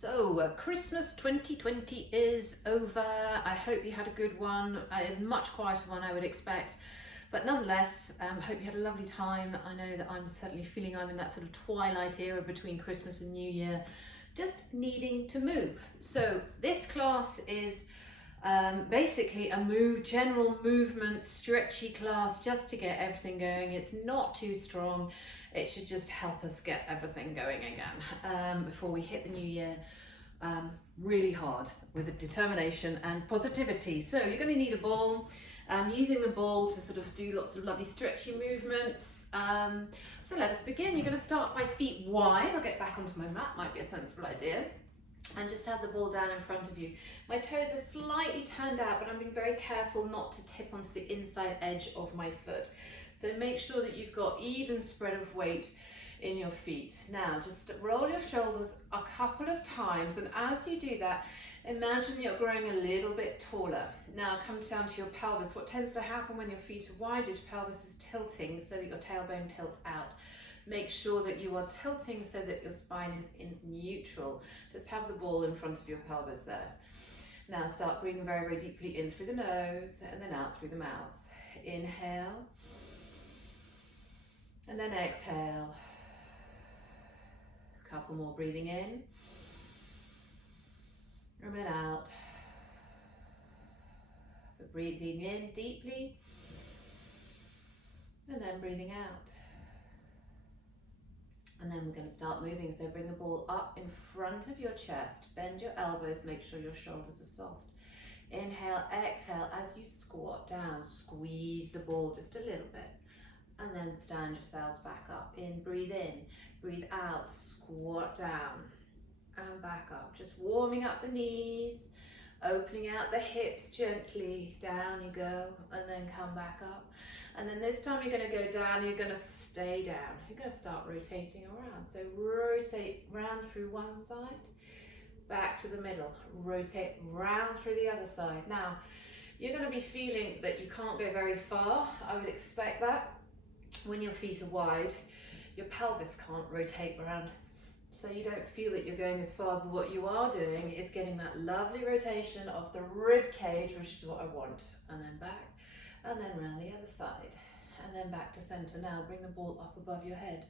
So Christmas 2020 is over. I hope you had a good one, a much quieter one I would expect, but nonetheless, hope you had a lovely time. I know that I'm certainly feeling I'm in that sort of twilight era between Christmas and New Year, just needing to move. So this class is basically a general movement, stretchy class just to get everything going. It's not too strong. It should just help us get everything going again before we hit the new year really hard with the determination and positivity. So you're going to need a ball. Using the ball to sort of do lots of lovely stretchy movements. So let us begin. You're going to start by feet wide. I'll get back onto my mat, might be a sensible idea. And just have the ball down in front of you. My toes are slightly turned out, but I'm being very careful not to tip onto the inside edge of my foot. So make sure that you've got even spread of weight in your feet. Now just roll your shoulders a couple of times, and as you do that, imagine you're growing a little bit taller. Now come down to your pelvis. What tends to happen when your feet are wide, your pelvis is tilting so that your tailbone tilts out. Make sure that you are tilting so that your spine is in neutral. Just have the ball in front of your pelvis there. Now start breathing very, very deeply in through the nose and then out through the mouth. Inhale and then exhale. A couple more breathing in and then out. Breathing in deeply and then breathing out. And then we're going to start moving. So bring the ball up in front of your chest, bend your elbows, make sure your shoulders are soft. Inhale, exhale, as you squat down, squeeze the ball just a little bit. And then stand yourselves back up. Breathe in, breathe out, squat down and back up. Just warming up the knees, opening out the hips gently, down you go, and then come back up. And then this time you're going to go down, you're going to stay down. You're going to start rotating around. So rotate round through one side, back to the middle, rotate round through the other side. Now, you're going to be feeling that you can't go very far. I would expect that. When your feet are wide, your pelvis can't rotate around. So you don't feel that you're going as far, but what you are doing is getting that lovely rotation of the rib cage, which is what I want, and then back, and then around the other side, and then back to center. Now bring the ball up above your head.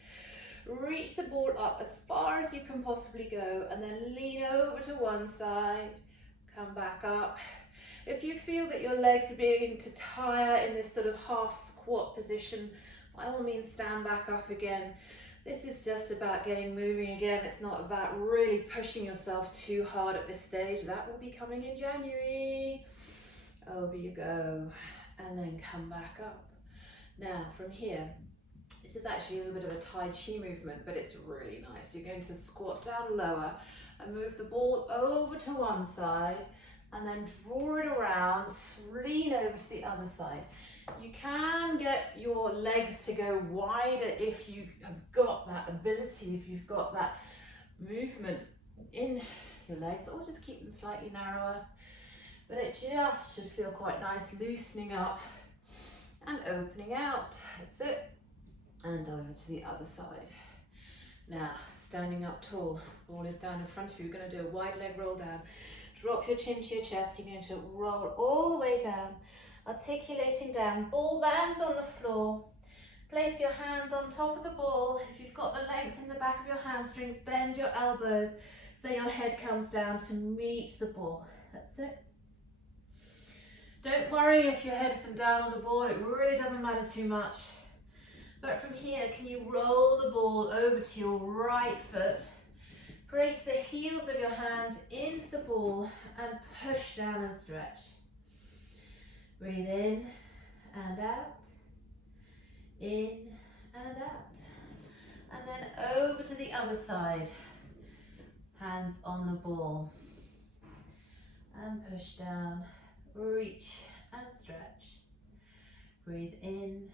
Reach the ball up as far as you can possibly go, and then lean over to one side, come back up. If you feel that your legs are beginning to tire in this sort of half squat position, by all means stand back up again. This is just about getting moving again. It's not about really pushing yourself too hard at this stage. That will be coming in January. Over you go. And then come back up. Now from here, this is actually a little bit of a Tai Chi movement, but it's really nice. You're going to squat down lower and move the ball over to one side and then draw it around, lean over to the other side. You can get your legs to go wider if you have got that ability, if you've got that movement in your legs, or just keep them slightly narrower. But it just should feel quite nice, loosening up and opening out. That's it. And over to the other side. Now, standing up tall, ball is down in front of you. You're going to do a wide leg roll down. Drop your chin to your chest. You're going to roll all the way down. Articulating down, ball lands on the floor. Place your hands on top of the ball. If you've got the length in the back of your hamstrings, bend your elbows so your head comes down to meet the ball. That's it. Don't worry if your head isn't down on the ball, it really doesn't matter too much. But from here, can you roll the ball over to your right foot? Place the heels of your hands into the ball and push down and stretch. Breathe in and out, in and out. And then over to the other side. Hands on the ball. And push down, reach and stretch. Breathe in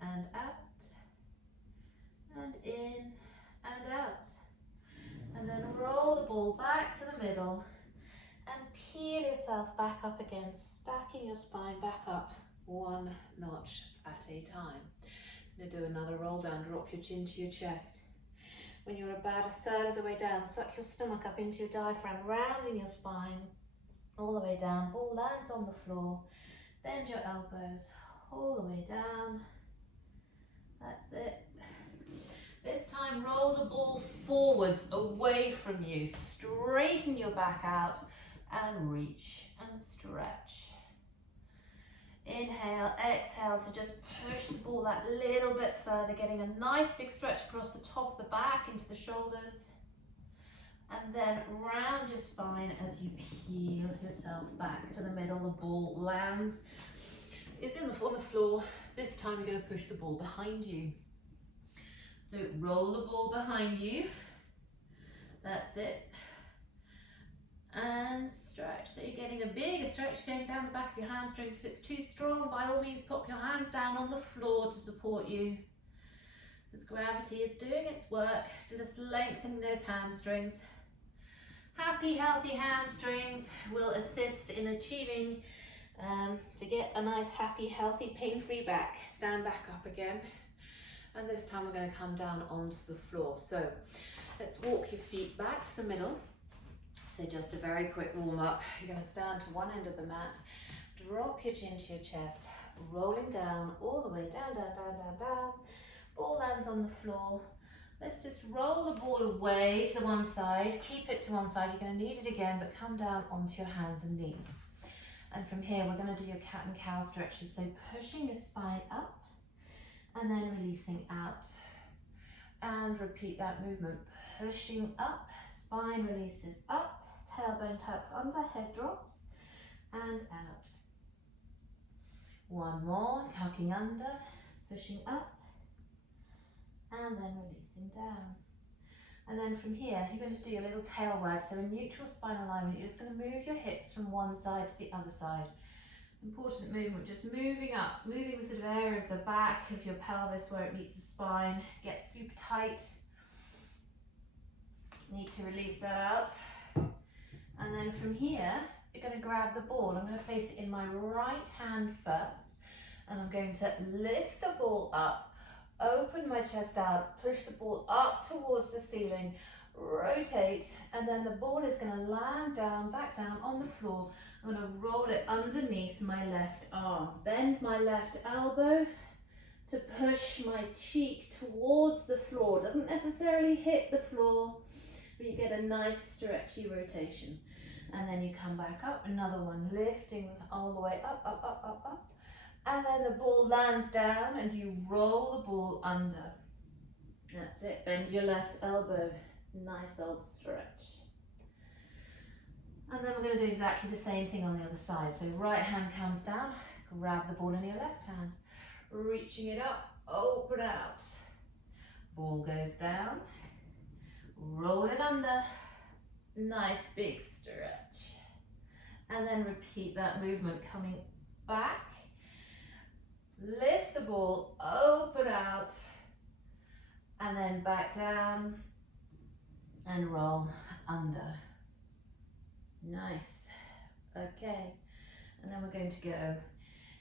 and out, and in and out. And then roll the ball back to the middle. And peel yourself back up again, stacking your spine back up one notch at a time. I'm going to do another roll down, drop your chin to your chest. When you're about a third of the way down, suck your stomach up into your diaphragm, rounding your spine, all the way down. Ball lands on the floor. Bend your elbows all the way down. That's it. This time, roll the ball forwards, away from you. Straighten your back out and reach and stretch. Inhale, exhale to just push the ball that little bit further, getting a nice big stretch across the top of the back into the shoulders. And then round your spine as you peel yourself back to the middle. The ball lands, is on the floor. This time you're going to push the ball behind you. So roll the ball behind you. That's it. And stretch. So you're getting a bigger stretch going down the back of your hamstrings. If it's too strong, by all means pop your hands down on the floor to support you. As gravity is doing its work, just lengthening those hamstrings. Happy, healthy hamstrings will assist in achieving to get a nice, happy, healthy, pain-free back. Stand back up again. And this time we're going to come down onto the floor. So let's walk your feet back to the middle. So just a very quick warm up. You're going to stand to one end of the mat, drop your chin to your chest, rolling down all the way down, down, down, down, down. Ball lands on the floor. Let's just roll the ball away to one side. Keep it to one side. You're going to need it again, but come down onto your hands and knees. And from here, we're going to do your cat and cow stretches. So pushing your spine up and then releasing out. And repeat that movement. Pushing up, spine releases up, tailbone tucks under, head drops, and out. One more, tucking under, pushing up, and then releasing down. And then from here, you're going to do your little tail wag. So in neutral spine alignment, you're just going to move your hips from one side to the other side. Important movement, just moving up, moving the sort of area of the back of your pelvis where it meets the spine. Get super tight. Need to release that out. And then from here, you're going to grab the ball. I'm going to place it in my right hand first. And I'm going to lift the ball up, open my chest out, push the ball up towards the ceiling, rotate, and then the ball is going to land down, back down on the floor. I'm going to roll it underneath my left arm. Bend my left elbow to push my cheek towards the floor. Doesn't necessarily hit the floor, but you get a nice stretchy rotation. And then you come back up, another one, lifting all the way up, up, up, up, up. And then the ball lands down and you roll the ball under. That's it, bend your left elbow. Nice old stretch. And then we're going to do exactly the same thing on the other side. So right hand comes down, grab the ball in your left hand, reaching it up, open out. Ball goes down, roll it under, nice big stretch. And then repeat that movement coming back. Lift the ball, open out, and then back down and roll under. Nice. Okay, and then we're going to go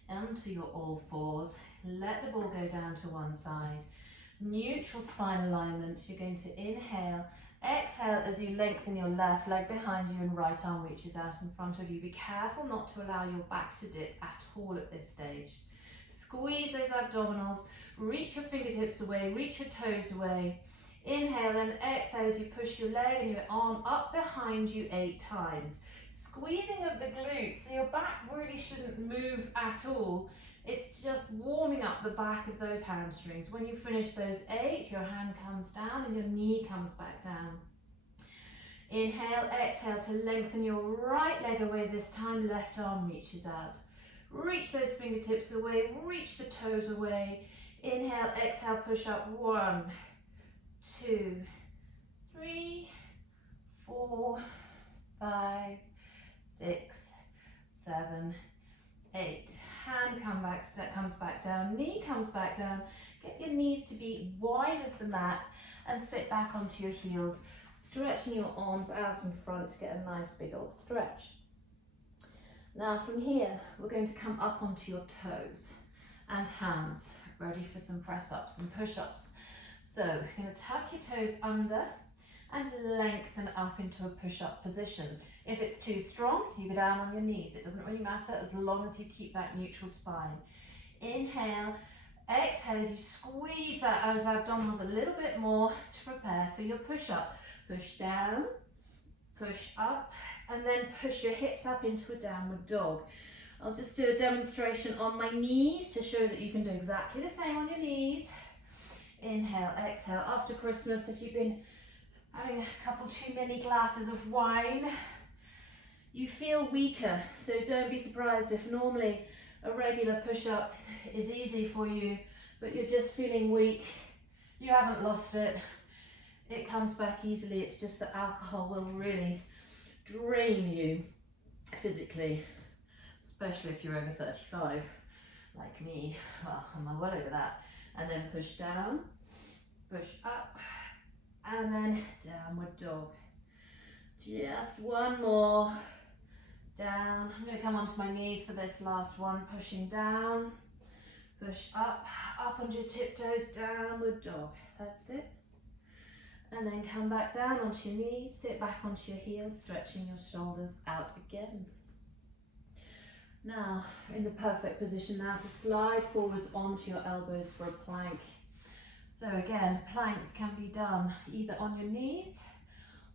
onto your all fours. Let the ball go down to one side. Neutral spine alignment. You're going to inhale, exhale as you lengthen your left leg behind you and right arm reaches out in front of you. Be careful not to allow your back to dip at all at this stage. Squeeze those abdominals, reach your fingertips away, reach your toes away. Inhale and exhale as you push your leg and your arm up behind you 8 times. Squeezing of the glutes, so your back really shouldn't move at all. It's just warming up the back of those hamstrings. When you finish those 8, your hand comes down and your knee comes back down. Inhale, exhale to lengthen your right leg away. This time, left arm reaches out. Reach those fingertips away, reach the toes away. Inhale, exhale, push up. 1, 2, 3, 4, 5, 6, 7, 8. Hand comes back down, knee comes back down. Get your knees to be wide as the mat and sit back onto your heels, stretching your arms out in front to get a nice big old stretch. Now from here, we're going to come up onto your toes and hands, ready for some press ups and push ups. So you're going to tuck your toes under and lengthen up into a push-up position. If it's too strong, you go down on your knees. It doesn't really matter as long as you keep that neutral spine. Inhale, exhale as you squeeze that those abdominals a little bit more to prepare for your push-up. Push down, push up, and then push your hips up into a downward dog. I'll just do a demonstration on my knees to show that you can do exactly the same on your knees. Inhale, exhale. After Christmas, if you've been having a couple too many glasses of wine, you feel weaker. So don't be surprised if normally a regular push-up is easy for you, but you're just feeling weak. You haven't lost it. It comes back easily. It's just that alcohol will really drain you physically, especially if you're over 35, like me. Well, I'm well over that. And then push down, push up, and then downward dog. Just one more. Down. I'm going to come onto my knees for this last one. Pushing down, push up, up onto your tiptoes, downward dog. That's it. And then come back down onto your knees, sit back onto your heels, stretching your shoulders out again. Now, in the perfect position now to slide forwards onto your elbows for a plank. So again, planks can be done either on your knees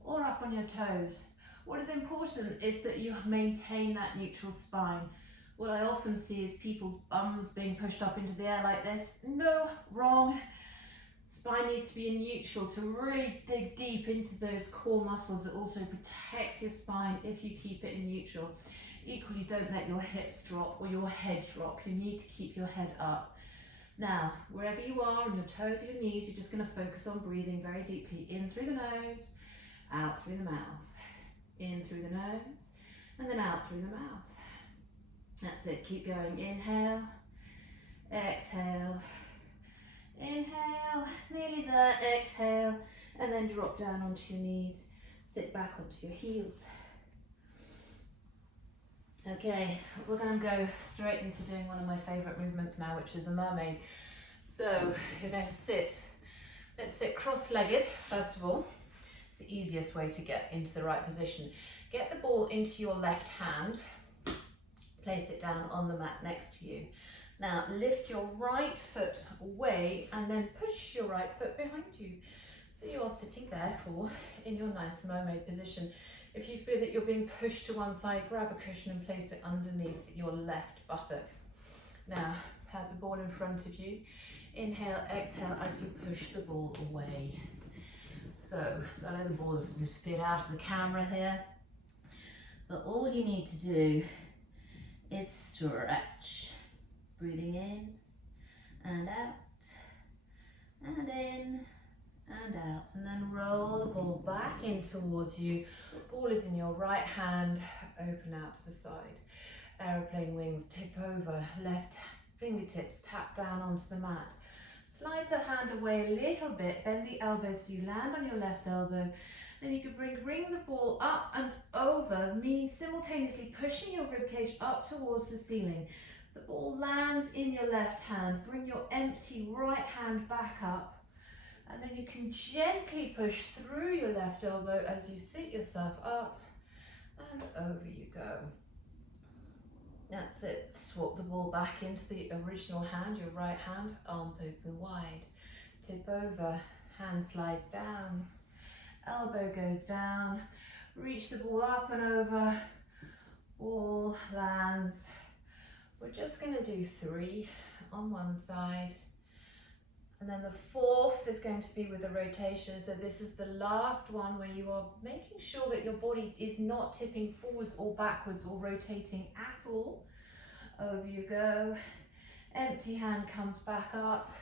or up on your toes. What is important is that you maintain that neutral spine. What I often see is people's bums being pushed up into the air like this. No, wrong. Spine needs to be in neutral to really dig deep into those core muscles. It also protects your spine if you keep it in neutral. Equally, don't let your hips drop or your head drop. You need to keep your head up. Now, wherever you are, on your toes or your knees, you're just going to focus on breathing very deeply. In through the nose, out through the mouth. In through the nose, and then out through the mouth. That's it. Keep going. Inhale, exhale, inhale, nearly there, exhale, and then drop down onto your knees. Sit back onto your heels. Okay, we're going to go straight into doing one of my favourite movements now, which is the mermaid. So you're going to sit, let's sit cross-legged first of all. It's the easiest way to get into the right position. Get the ball into your left hand, place it down on the mat next to you. Now lift your right foot away and then push your right foot behind you. So you're sitting therefore in your nice mermaid position. If you feel that you're being pushed to one side, grab a cushion and place it underneath your left buttock. Now, have the ball in front of you. Inhale, exhale as you push the ball away. So I know the ball has disappeared out of the camera here, but all you need to do is stretch. Breathing in and out, and in and out, and then roll the ball back in towards you. Ball is in your right hand, open out to the side. Aeroplane wings, tip over, left fingertips tap down onto the mat. Slide the hand away a little bit, bend the elbows so you land on your left elbow. Then you can bring the ball up and over, meaning simultaneously pushing your ribcage up towards the ceiling. The ball lands in your left hand. Bring your empty right hand back up. And then you can gently push through your left elbow as you sit yourself up, and over you go. That's it. Swap the ball back into the original hand, your right hand, arms open wide. Tip over, hand slides down, elbow goes down, reach the ball up and over, ball lands. We're just going to do 3 on one side. And then the 4th is going to be with a rotation. So this is the last one where you are making sure that your body is not tipping forwards or backwards or rotating at all. Over you go. Empty hand comes back up.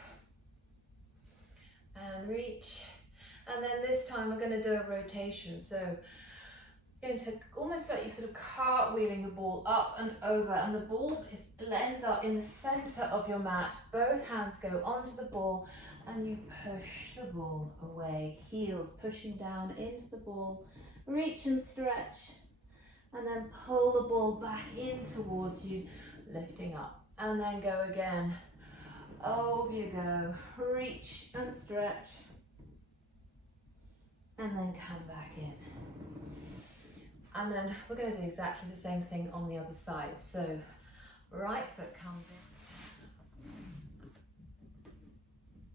And reach. And then this time we're going to do a rotation. So going to almost like you sort of cartwheeling the ball up and over, and the ball ends up in the center of your mat. Both hands go onto the ball and you push the ball away. Heels pushing down into the ball. Reach and stretch, and then pull the ball back in towards you, lifting up, and then go again. Over you go. Reach and stretch, and then come back in. And then we're going to do exactly the same thing on the other side. So right foot comes in.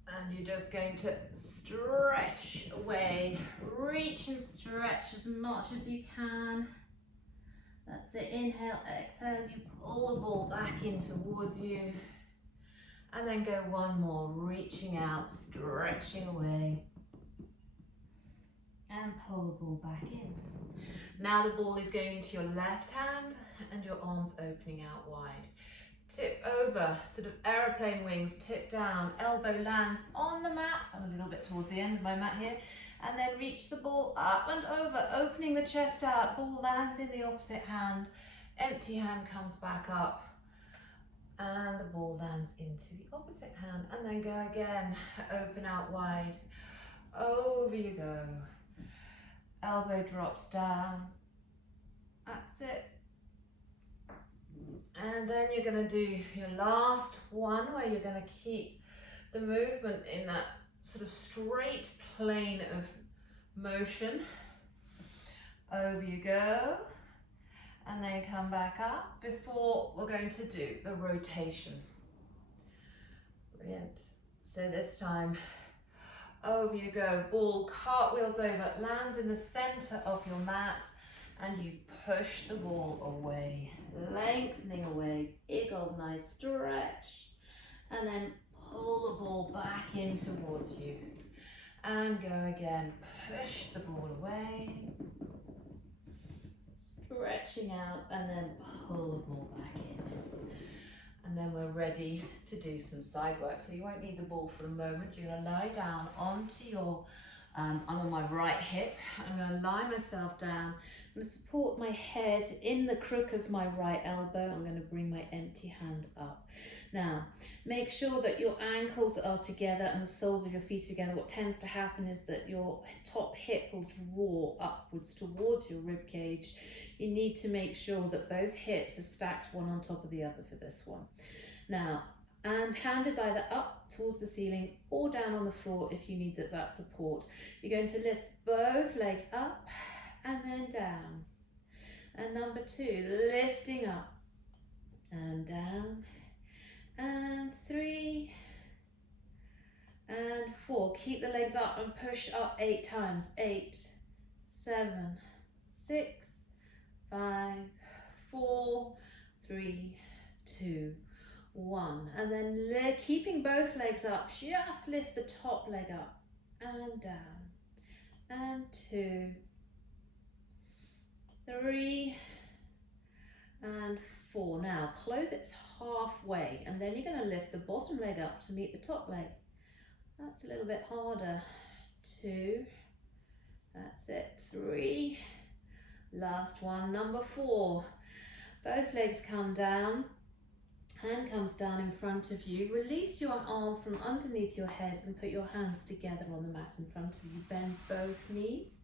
And you're just going to stretch away. Reach and stretch as much as you can. That's it. Inhale, exhale as you pull the ball back in towards you. And then go one more, reaching out, stretching away. And pull the ball back in. Now the ball is going into your left hand and your arms opening out wide. Tip over, sort of aeroplane wings, tip down, elbow lands on the mat. I'm a little bit towards the end of my mat here. And then reach the ball up and over, opening the chest out. Ball lands in the opposite hand. Empty hand comes back up. And the ball lands into the opposite hand. And then go again, open out wide. Over you go. Elbow drops down. That's it. And then you're going to do your last one where you're going to keep the movement in that sort of straight plane of motion. Over you go. And then come back up before we're going to do the rotation. Brilliant. So this time, over you go. Ball cartwheels over, lands in the center of your mat, and you push the ball away, lengthening away. Big old nice stretch. And then pull the ball back in towards you. And go again. Push the ball away. Stretching out and then pull the ball back in. And then we're ready to do some side work. So you won't need the ball for a moment. You're going to lie down onto your, I'm on my right hip. I'm going to lie myself down. I'm going to support my head in the crook of my right elbow. I'm going to bring my empty hand up. Now, make sure that your ankles are together and the soles of your feet are together. What tends to happen is that your top hip will draw upwards towards your rib cage. You need to make sure that both hips are stacked one on top of the other for this one. Now, and hand is either up towards the ceiling or down on the floor if you need that support. You're going to lift both legs up and then down. And number two, lifting up and down. And 3 and 4. Keep the legs up and push up 8 times. 8, 7, 6, 5, 4, 3, 2, 1. And then keeping both legs up, just lift the top leg up and down. And 2, 3, and 4. Now close it halfway and then you're going to lift the bottom leg up to meet the top leg. That's a little bit harder. 2, that's it. 3, last one, number 4. Both legs come down, hand comes down in front of you. Release your arm from underneath your head and put your hands together on the mat in front of you. Bend both knees.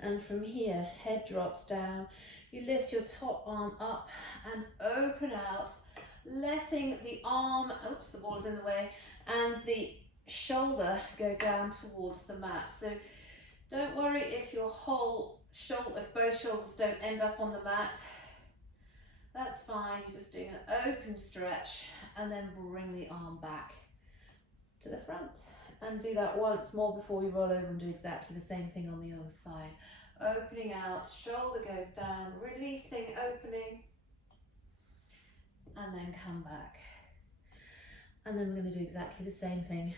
And from here, head drops down. You lift your top arm up and open out, letting the arm, oops, the ball is in the way, and the shoulder go down towards the mat. So don't worry if your whole shoulder, if both shoulders don't end up on the mat. That's fine. You're just doing an open stretch and then bring the arm back to the front. And do that once more before we roll over and do exactly the same thing on the other side. Opening out, shoulder goes down, releasing, opening, and then come back. And then we're going to do exactly the same thing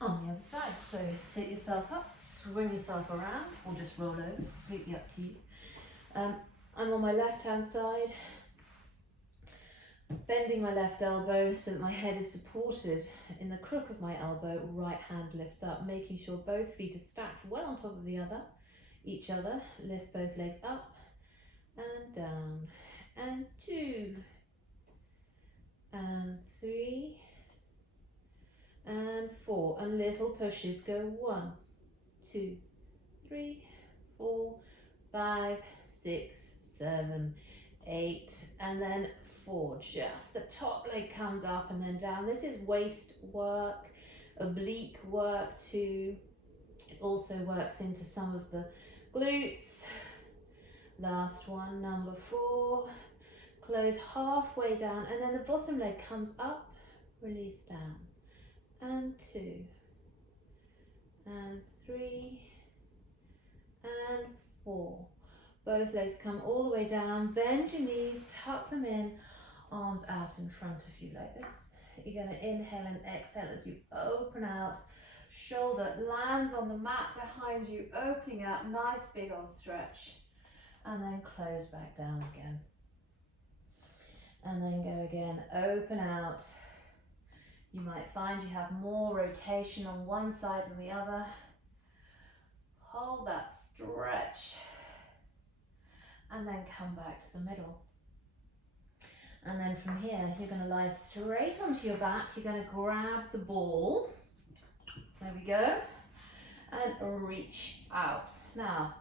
on the other side. So sit yourself up, swing yourself around, or just roll over, it's completely up to you. I'm on my left hand side, bending my left elbow so that my head is supported in the crook of my elbow. Right hand lifts up, making sure both feet are stacked one on top of the other, each other. Lift both legs up and down, and 2 and 3 and 4, and little pushes. Go 1, 2, 3, 4, 5, 6, 7, 8, and then 4. Just the top leg comes up and then down. This is waist work, oblique work too. It also works into some of the glutes. Last one, number 4. Close halfway down, and then the bottom leg comes up, release down. And 2, and 3, and 4. Both legs come all the way down. Bend your knees, tuck them in, arms out in front of you like this. You're going to inhale and exhale as you open out. Shoulder lands on the mat behind you, opening out. Nice big old stretch. And then close back down again. And then go again, open out. You might find you have more rotation on one side than the other. Hold that stretch. And then come back to the middle. And then from here, you're going to lie straight onto your back. You're going to grab the ball. There we go. And reach out. Now,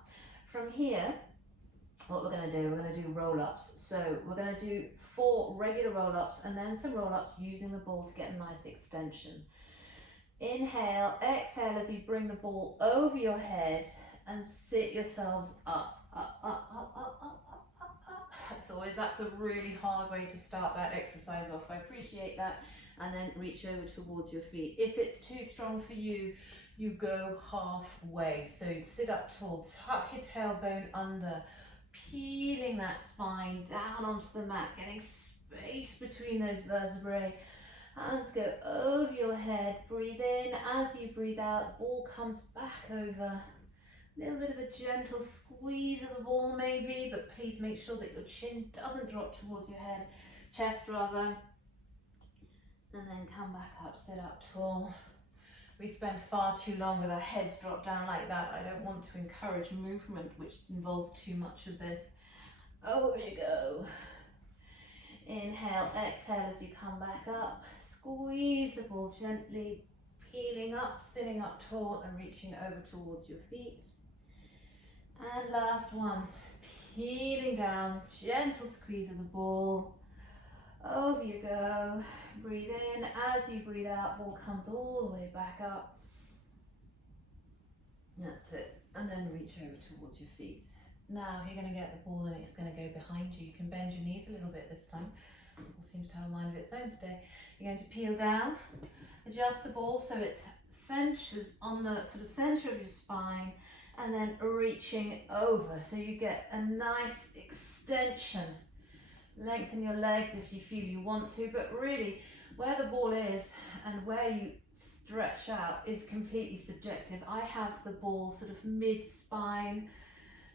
from here, what we're going to do, we're going to do roll-ups. So we're going to do 4 regular roll-ups and then some roll-ups using the ball to get a nice extension. Inhale, exhale as you bring the ball over your head and sit yourselves up, up, up, up, up, up, up, up, up. That's a really hard way to start that exercise off. I appreciate that. And then reach over towards your feet. If it's too strong for you, you go halfway. So sit up tall, tuck your tailbone under, peeling that spine down onto the mat, getting space between those vertebrae. Hands go over your head, breathe in. As you breathe out, the ball comes back over. A little bit of a gentle squeeze of the ball maybe, but please make sure that your chin doesn't drop towards your head, chest rather. And then come back up, sit up tall. We spend far too long with our heads dropped down like that. I don't want to encourage movement which involves too much of this. Over you go. Inhale, exhale as you come back up. Squeeze the ball gently, peeling up, sitting up tall and reaching over towards your feet. And last one, peeling down, gentle squeeze of the ball. Over you go. Breathe in. As you breathe out, ball comes all the way back up. That's it. And then reach over towards your feet. Now you're going to get the ball and it's going to go behind you. You can bend your knees a little bit this time. The ball seems to have a mind of its own today. You're going to peel down, adjust the ball so it's centers on the sort of center of your spine, and then reaching over so you get a nice extension. Lengthen your legs if you feel you want to, but really where the ball is and where you stretch out is completely subjective. I have the ball sort of mid-spine,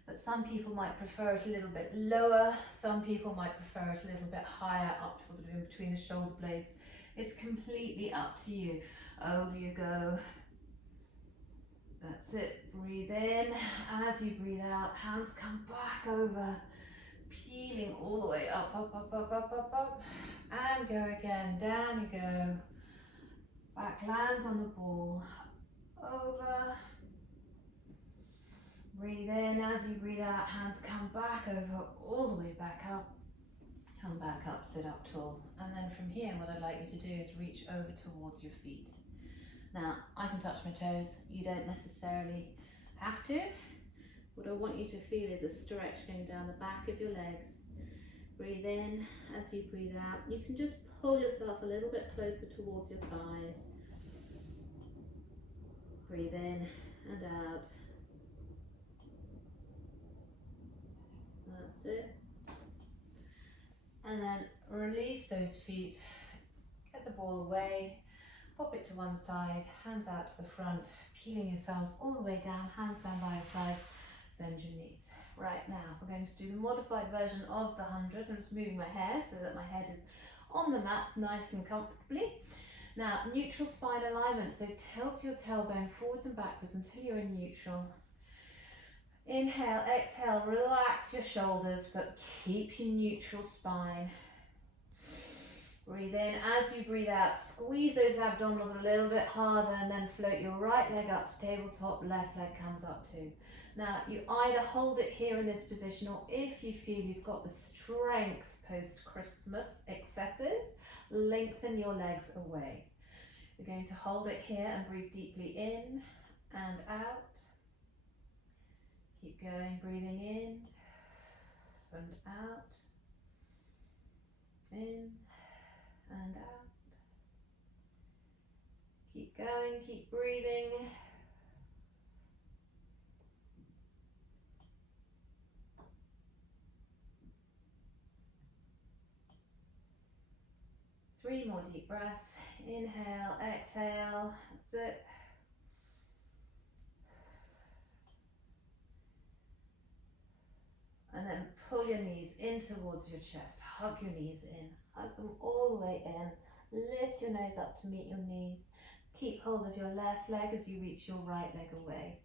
but some people might prefer it a little bit lower. Some people might prefer it a little bit higher, up towards in between the shoulder blades. It's completely up to you. Over you go. That's it. Breathe in. As you breathe out, hands come back over. Peeling all the way up, up, up, up, up, up, up. And go again. Down you go. Back lands on the ball. Over. Breathe in. As you breathe out, hands come back over, all the way back up. Come back up, sit up tall. And then from here, what I'd like you to do is reach over towards your feet. Now, I can touch my toes. You don't necessarily have to. What I want you to feel is a stretch going down the back of your legs. Breathe in. As you breathe out, you can just pull yourself a little bit closer towards your thighs. Breathe in and out. That's it. And then release those feet. Get the ball away. Pop it to one side. Hands out to the front. Peeling yourselves all the way down. Hands down by your sides. Bend your knees. Right, now we're going to do the modified version of the 100. I'm just moving my hair so that my head is on the mat nice and comfortably. Now, neutral spine alignment, so tilt your tailbone forwards and backwards until you're in neutral. Inhale, exhale, relax your shoulders, but keep your neutral spine. Breathe in. As you breathe out, squeeze those abdominals a little bit harder and then float your right leg up to tabletop, left leg comes up too. Now, you either hold it here in this position, or if you feel you've got the strength post-Christmas excesses, lengthen your legs away. You're going to hold it here and breathe deeply in and out. Keep going, breathing in and out, in and out. Keep going, keep breathing. Three more deep breaths. Inhale, exhale, that's it. And then pull your knees in towards your chest. Hug your knees in. Hug them all the way in. Lift your nose up to meet your knees. Keep hold of your left leg as you reach your right leg away.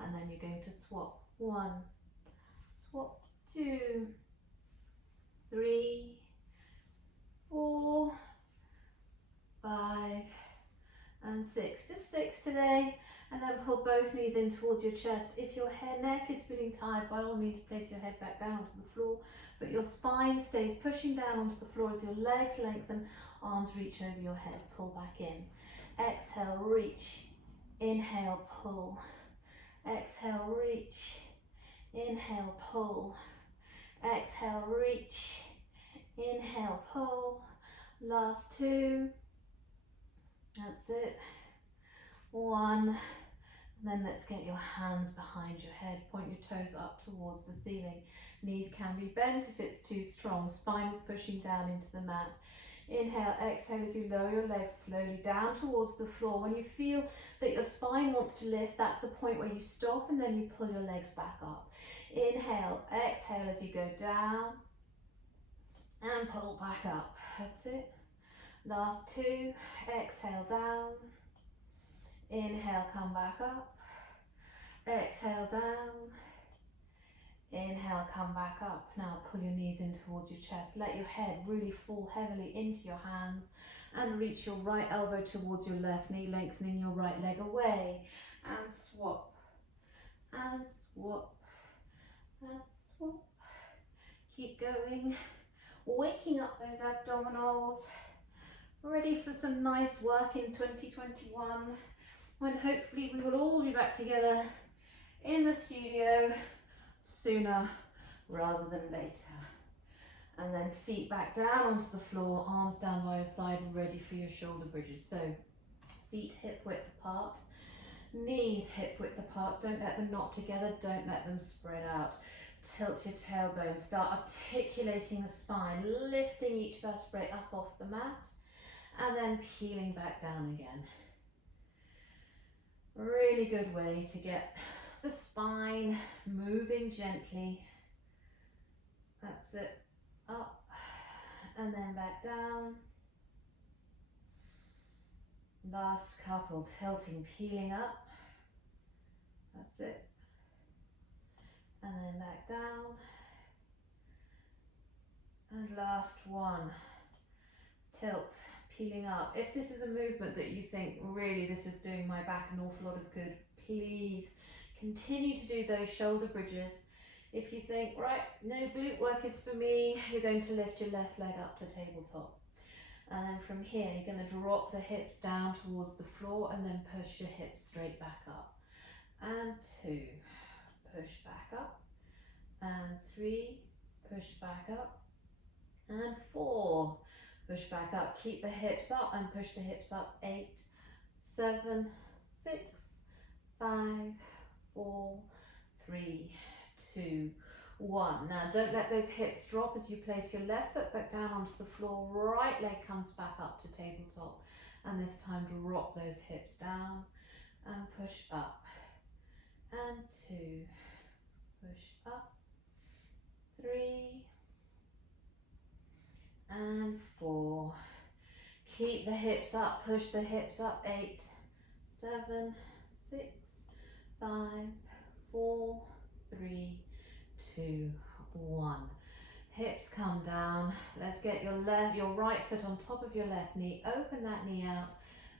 And then you're going to swap. 1, swap 2, 3, 4, 5, and 6. Just 6 today. And then pull both knees in towards your chest. If your neck is feeling tired, by all means place your head back down onto the floor, but your spine stays pushing down onto the floor as your legs lengthen, arms reach over your head, pull back in. Exhale, reach. Inhale, pull. Exhale, reach. Inhale, pull. Exhale, reach. Inhale, pull. Last 2. That's it. 1. Then let's get your hands behind your head. Point your toes up towards the ceiling. Knees can be bent if it's too strong. Spine is pushing down into the mat. Inhale, exhale as you lower your legs slowly down towards the floor. When you feel that your spine wants to lift, that's the point where you stop and then you pull your legs back up. Inhale, exhale as you go down and pull back up. That's it. Last 2. Exhale down. Inhale, come back up. Exhale down. Inhale, come back up. Now pull your knees in towards your chest. Let your head really fall heavily into your hands and reach your right elbow towards your left knee, lengthening your right leg away. And swap. And swap. And swap. Keep going. Waking up those abdominals. Ready for some nice work in 2021. When hopefully we will all be back together in the studio sooner rather than later. And then feet back down onto the floor, arms down by your side, ready for your shoulder bridges. So feet hip width apart, knees hip width apart. Don't let them knot together, don't let them spread out. Tilt your tailbone, start articulating the spine, lifting each vertebrae up off the mat, and then peeling back down again. Really good way to get the spine moving gently. That's it. Up and then back down. Last couple, tilting, peeling up. That's it. And then back down. And last one, tilt, peeling up. If this is a movement that you think, really this is doing my back an awful lot of good, please continue to do those shoulder bridges. If you think, right, no glute work is for me, you're going to lift your left leg up to tabletop. And then from here, you're going to drop the hips down towards the floor and then push your hips straight back up. And 2, push back up. And 3, push back up. And 4, push back up. Keep the hips up and push the hips up. 8, 7, 6, 5, 4, 3, 2, 1. Now don't let those hips drop as you place your left foot back down onto the floor. Right leg comes back up to tabletop. And this time drop those hips down and push up. And 2, push up. 3, and 4. Keep the hips up, push the hips up. 8, 7, 6, 5, 4, 3, 2, 1. Hips come down. Let's get your right foot on top of your left knee. Open that knee out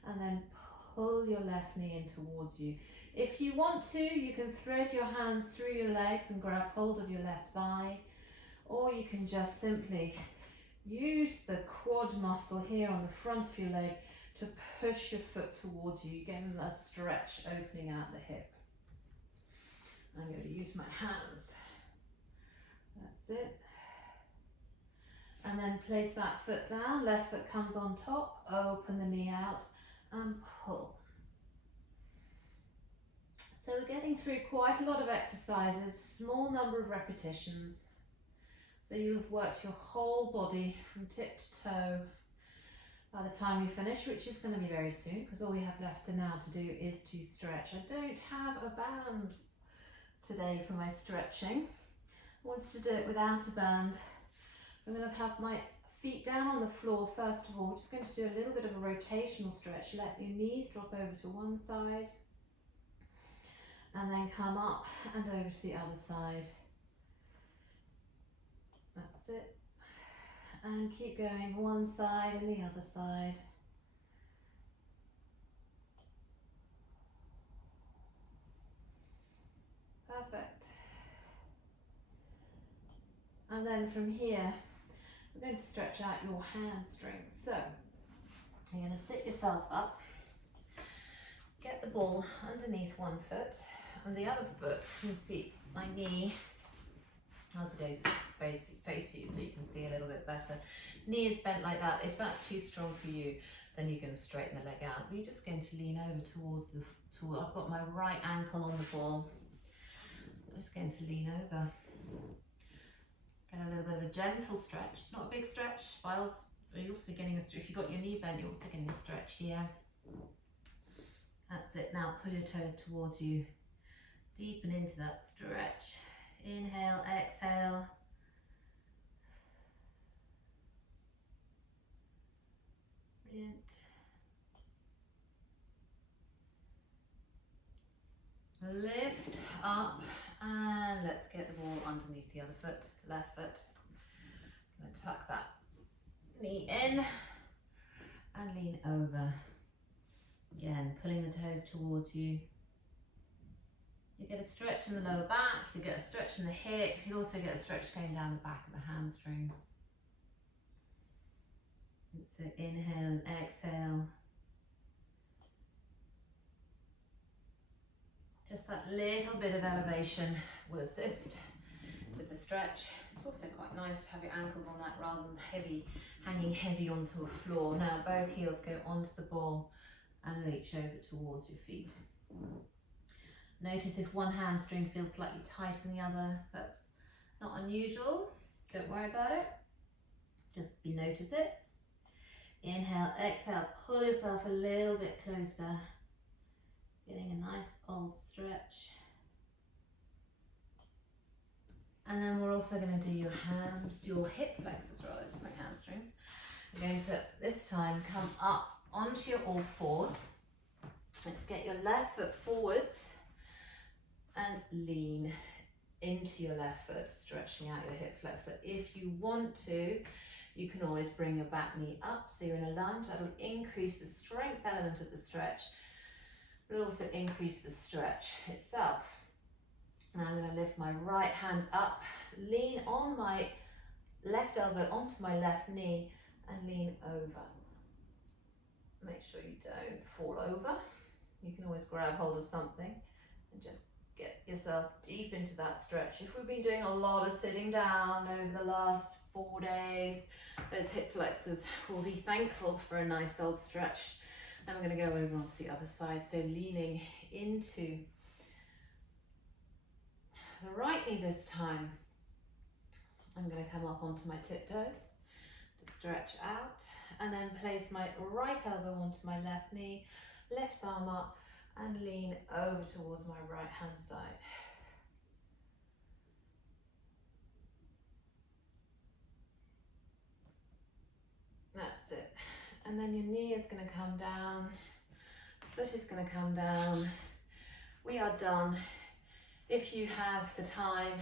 and then pull your left knee in towards you. If you want to, you can thread your hands through your legs and grab hold of your left thigh, or you can just simply use the quad muscle here on the front of your leg to push your foot towards you. You're getting a stretch opening out the hip. I'm going to use my hands. That's it. And then place that foot down, left foot comes on top, open the knee out and pull. So we're getting through quite a lot of exercises, small number of repetitions. So you'll have worked your whole body from tip to toe by the time you finish, which is going to be very soon, because all we have left now to do is to stretch. I don't have a band today for my stretching. I wanted to do it without a band. I'm going to have my feet down on the floor first of all. We're just going to do a little bit of a rotational stretch. Let your knees drop over to one side and then come up and over to the other side. That's it. And keep going one side and the other side. Perfect. And then from here, we're going to stretch out your hamstrings. So you're going to sit yourself up, get the ball underneath one foot, and the other foot, you can see my knee, I'll go face you so you can see a little bit better. Knee is bent like that. If that's too strong for you, then you're going to straighten the leg out. But you're just going to lean over towards the tool. I've got my right ankle on the ball. I'm just going to lean over. Get a little bit of a gentle stretch. It's not a big stretch, but you're also getting a stretch. If you've got your knee bent, you're also getting a stretch here. That's it. Now pull your toes towards you. Deepen into that stretch. Inhale, exhale. Brilliant. Lift up and let's get the ball underneath the other foot, left foot. I'm going to tuck that knee in and lean over. Again, pulling the toes towards you. You get a stretch in the lower back, you get a stretch in the hip, you also get a stretch going down the back of the hamstrings. So inhale and exhale. Just that little bit of elevation will assist with the stretch. It's also quite nice to have your ankles on that rather than heavy, hanging heavy onto a floor. Now both heels go onto the ball and reach over towards your feet. Notice if one hamstring feels slightly tighter than the other. That's not unusual. Don't worry about it. Just notice it. Inhale, exhale, pull yourself a little bit closer. Getting a nice old stretch. And then we're also going to do your hip flexors rather than like hamstrings. We're going to this time come up onto your all fours. Let's get your left foot forwards and lean into your left foot, stretching out your hip flexor. If you want to, you can always bring your back knee up so you're in a lunge. That'll increase the strength element of the stretch, but also increase the stretch itself. Now I'm going to lift my right hand up, lean on my left elbow onto my left knee and lean over. Make sure you don't fall over. You can always grab hold of something and just get yourself deep into that stretch. If we've been doing a lot of sitting down over the last 4 days, those hip flexors will be thankful for a nice old stretch. And we're going to go over onto the other side. So leaning into the right knee this time. I'm going to come up onto my tiptoes to stretch out and then place my right elbow onto my left knee, left arm up and lean over towards my right hand side. That's it. And then your knee is going to come down, foot is going to come down. We are done. If you have the time,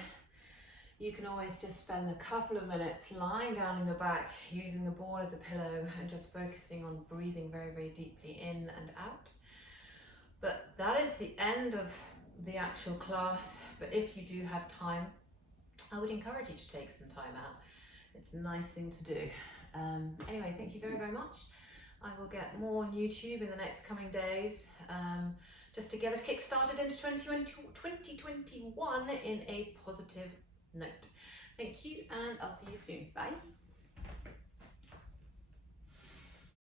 you can always just spend a couple of minutes lying down on your back, using the ball as a pillow and just focusing on breathing very, very deeply in and out. But that is the end of the actual class. But if you do have time, I would encourage you to take some time out. It's a nice thing to do. Anyway, thank you very, very much. I will get more on YouTube in the next coming days, just to get us kick-started into 2021 in a positive note. Thank you, and I'll see you soon. Bye.